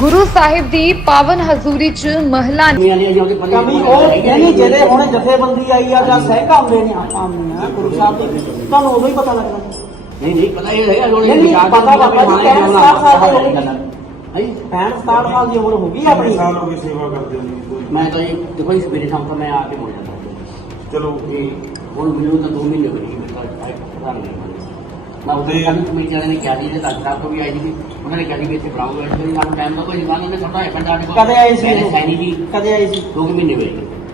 ਗੁਰੂ ਸਾਹਿਬ ਦੀ ਪਾਵਨ ਹਜ਼ੂਰੀ 'ਚ ਮਹਿਲਾ ਨਹੀਂ ਆਲੀ ਜੀ ਉਹਦੇ ਪੱਲੇ ਕਮੀ ਉਹ ਨਹੀਂ ਜਿਹੜੇ ਹੁਣ ਜਥੇਬੰਦੀ ਆਈ ਆ ਜਾਂ ਸਹਿਕਾ ਆਉਂਦੇ ਨੇ ਆਪਾਂ ਆਉਂਦੇ ਆ ਗੁਰੂ ਸਾਹਿਬ ਦੀ ਤੁਹਾਨੂੰ ਉਦੋਂ ਹੀ ਪਤਾ ਲੱਗਣਾ ਨਹੀਂ ਨਹੀਂ ਪਤਾ ਇਹ ਹੈਗਾ ਲੋੜੀ ਨਹੀਂ, ਪਤਾ ਬਾਬਾ ਜੀ, ਪੈਂਹਠ ਸਾਲ ਸਾਲ ਦੀ ਹੋ ਗਈ। ਹੈ? 65 67 ਸਾਲ ਦੀ ਉਮਰ ਹੋ ਗਈ ਆਪਣੀ। ਸਾਲ ਹੋ ਗਏ ਸੇਵਾ ਕਰਦੇ ਹੋ ਮੈਂ ਤਾਂ ਇਹ ਦੇਖੋ ਇਸ ਸਵੇਰੇ ਸ਼ਾਮ ਤੋਂ ਮੈਂ ਆ ਕੇ ਮੁੜ ਜਾਂਦਾ ਚਲੋ। ਇਹ ਹੁਣ ਮੈਨੂੰ ਤਾਂ 2 ਮਹੀਨੇ ਹੋ ਗਏ ਮੇਰੇ ਤਾਂ ਪਤਾ ਨਹੀਂ ਮੈਂ ਉਹਦੇ ਕੱਲ ਕਮੇਟੀ ਵਾਲੇ ਨੇ ਕਿਹਾ ਜੀ ਤੇ ਤੱਕ ਤੱਕ ਵੀ ਆਈ ਸੀ ਉਹਨਾਂ ਨੇ ਕਿਹਾ ਜੀ ਵੀ ਇੱਥੇ ਕਰੀ ਸਾਨੂੰ ਟਾਈਮ ਦਾ ਕੋਈ ਜਵਾਨ ਉਹਨੇ ਛੋਟਾ ਹੈ ਪੰਡਾ ਕਦੇ ਆਏ ਸੀ ਉਹ? ਸੈਣੀ ਜੀ ਕਦੇ ਆਈ ਸੀ? ਦੋ ਕੁ ਮਹੀਨੇ ਹੋਏ।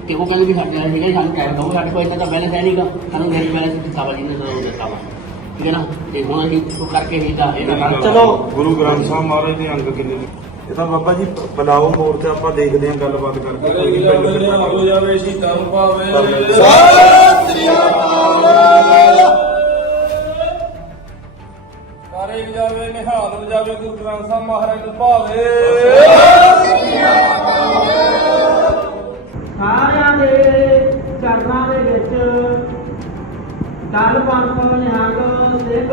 ਤੇ ਉਹ ਕਹਿੰਦੇ ਵੀ ਸਾਡੇ ਨਾਲ ਹੈਗਾ ਸਾਨੂੰ ਟਾਈਮ ਦੋ ਸਾਡੇ ਕੋਲ ਇੰਨਾ ਤਾਂ ਬੈਲੈਂਸ ਹੈ ਨਹੀਂਗਾ ਸਾਨੂੰ ਮੇਰੀ ਬੈਲੈਂਸ ਦਿੱਤਾ ਵਾ ਜੀ ਨੇ ਜ਼ਰੂਰ ਦਿੱਤਾ ਵਾ। ਠੀਕ ਹੈ ਨਾ? ਤੇ ਹੁਣ ਅਸੀਂ ਉਹ ਕਰਕੇ ਹੀ ਦਾ ਇਹਦਾ ਕੰਮ ਚਲੋ। ਗੁਰੂ ਗ੍ਰੰਥ ਸਾਹਿਬ ਮਹਾਰਾਜ ਦੇ ਅੰਗ ਕਿੰਨੇ ਨੇ? ਇਹ ਤਾਂ ਬਾਬਾ ਜੀ ਬੁਲਾਓ ਮੋੜ ਤੇ ਆਪਾਂ ਦੇਖਦੇ ਹਾਂ ਗੱਲਬਾਤ ਕਰਕੇ। ਕੋਈ ਨਹੀਂ ਪਹਿਲਾਂ ਤੇ ਹੋ ਜਾਵੇ ਸ਼ੀਤਾਂ ਨੂੰ ਪਾਵੇ ਕਰੇ ਜਾਵੇ, ਨਿਹਾਲ ਹੋ ਗੁਰੂ ਗ੍ਰੰਥ ਸਾਹਿਬ ਮਹਾਰਾਜ ਨੂੰ ਭਾਵੇ। ਸਾਰਿਆਂ ਦੇ ਚਰਨਾਂ ਦੇ ਵਿੱਚ ਦਲ ਪੰਥ ਨਿਹੰਗ ਸਿੰਘ,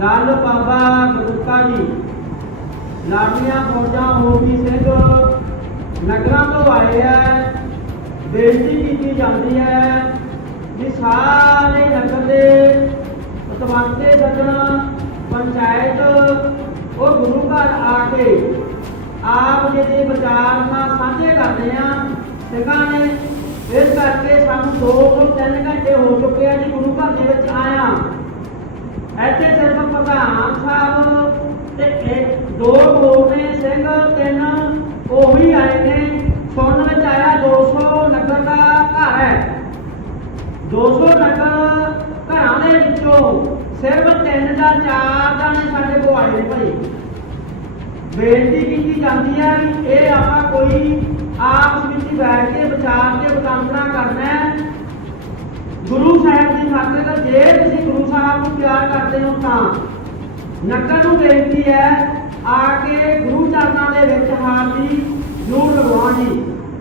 ਦਲ ਬਾਬਾ ਗੁਰਕਾ ਜੀ, ਲਾਡੀਆਂ ਫੌਜਾਂ ਹੋਗੀ ਸਿੰਘ, ਨਗਰਾਂ ਤੋਂ ਆਏ ਹੈ ਬੇਨਤੀ ਕੀਤੀ ਜਾਂਦੀ ਹੈ ਕਿ ਸਾਰੇ ਨਗਰ ਦੇ ਪਤਵੰਤੇ ਸੱਜਣ, ਪੰਚਾਇਤ, ਉਹ ਗੁਰੂ ਘਰ ਆ ਕੇ ਆਪ ਜੀ ਦੇ ਵਿਚਾਰ ਨਾਲ ਸਾਂਝੇ ਕਰਦੇ ਆ। ਸਿੰਘਾਂ ਨੇ ਇਸ ਕਰਕੇ ਸਾਨੂੰ 2 ਤੋਂ 3 ਘੰਟੇ ਹੋ ਚੁੱਕੇ ਆ ਜੀ ਗੁਰੂ ਘਰ ਦੇ ਵਿੱਚ ਆਇਆ। ਇੱਥੇ ਸਿਰਫ ਪ੍ਰਧਾਨ ਸਾਹਿਬ ਤੇ ਇੱਕ, ਦੋ ਹੋਰ ਨੇ, ਸਿੰਘ ਤਿੰਨ, ਉਹੀ ਆਏ ਨੇ। ਸੁਣਨ ਵਿੱਚ ਆਇਆ 200 ਨਗਰ ਦਾ ਘਰ ਹੈ। 200 ਨਗਰ ਦੇ ਵਿੱਚੋਂ ਸਿਰਫ ਤਿੰਨ ਜਾਂ ਚਾਰ ਦਾ ਨੇ ਸਾਡੇ ਕੋਲ ਆਏ ਭਾਈ। ਬੇਨਤੀ ਕੀਤੀ ਜਾਂਦੀ ਹੈ ਵੀ ਇਹ ਆਪਾਂ ਕੋਈ ਆਪਸ ਵਿੱਚ ਬੈਠ ਕੇ, ਵਿਚਾਰ ਕੇ, ਵਟਾਂਦਰਾ ਕਰਨਾ ਹੈ। ਗੁਰੂ ਸਾਹਿਬ ਦੀ ਖਾਤਰ ਜੇ ਤੁਸੀਂ ਗੁਰੂ ਸਾਹਿਬ ਨੂੰ ਪਿਆਰ ਕਰਦੇ ਹੋ ਤਾਂ। ਨਕਲ ਨੂੰ ਬੇਨਤੀ ਹੈ, ਆ ਕੇ ਗੁਰੂ ਚਰਨਾਂ ਦੇ ਵਿੱਚ ਹਾਜ਼ਰੀ ਜ਼ਰੂਰ ਲਗਵਾਉਣੀ।